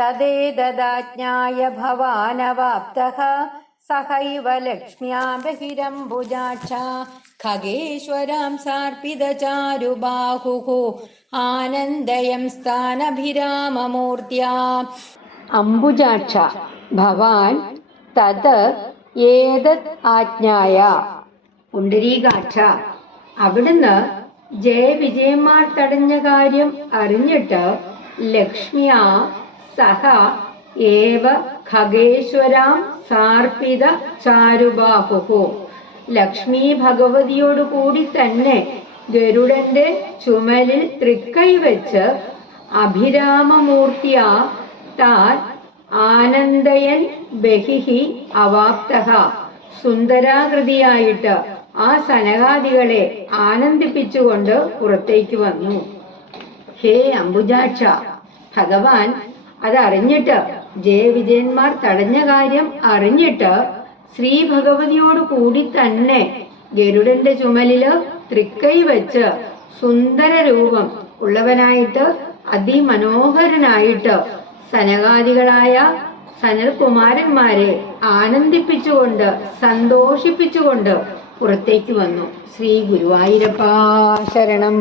തദേതദാജ്ഞായ ഭവാനവാപ്തഃ സഹൈവ ലക്ഷ്മ്യാ ബഹിരംബുജാക്ഷ ഖഗേശ്വരാം സാർപ്പിതചാരുബാഹുः ആനന്ദയം സ്ഥാനഭിരാമമൂർത്തിയാ അംബുജാക്ഷ ഭവാൻ തത് ഏതത് ആജ്ഞായ. പുണ്ടരീകാക്ഷ അവിടുന്ന് ജയവിജയന്മാർ തടഞ്ഞ കാര്യം അറിഞ്ഞിട്ട് ലക്ഷ്മിയ സഹ ഏവ ഖഗേശ്വരാം സാർപ്പിത ചാരുബാഹുഹു. ലക്ഷ്മി ഭഗവതിയോടു കൂടി തന്നെ ഗരുഡന്റെ ചുമലിൽ തൃക്കൈ വെച്ച് അഭിരാമമൂർത്തിയ താൻ ആനന്ദയൻ ബഹിഹി അവാപ്തഹ. സുന്ദരാകൃതിയായിട്ട് ആ സനകാദികളെ ആനന്ദിപ്പിച്ചുകൊണ്ട് പുറത്തേക്ക് വന്നു. ഹേ അംബുജാക്ഷ ഭഗവാൻ അതറിഞ്ഞിട്ട് ജയവിജയന്മാർ തടഞ്ഞ കാര്യം അറിഞ്ഞിട്ട് ശ്രീ ഭഗവതിയോട് കൂടി തന്നെ ഗരുഡന്റെ ചുമലിൽ തൃക്കൈ വെച്ച് സുന്ദര രൂപം ഉള്ളവനായിട്ട് അതിമനോഹരനായിട്ട് സനകാദികളായ സനൽകുമാരന്മാരെ ആനന്ദിപ്പിച്ചുകൊണ്ട് സന്തോഷിപ്പിച്ചുകൊണ്ട് പുറത്തേക്ക് വന്നു. ശ്രീ ഗുരുവായൂരപ്പാ ശരണം.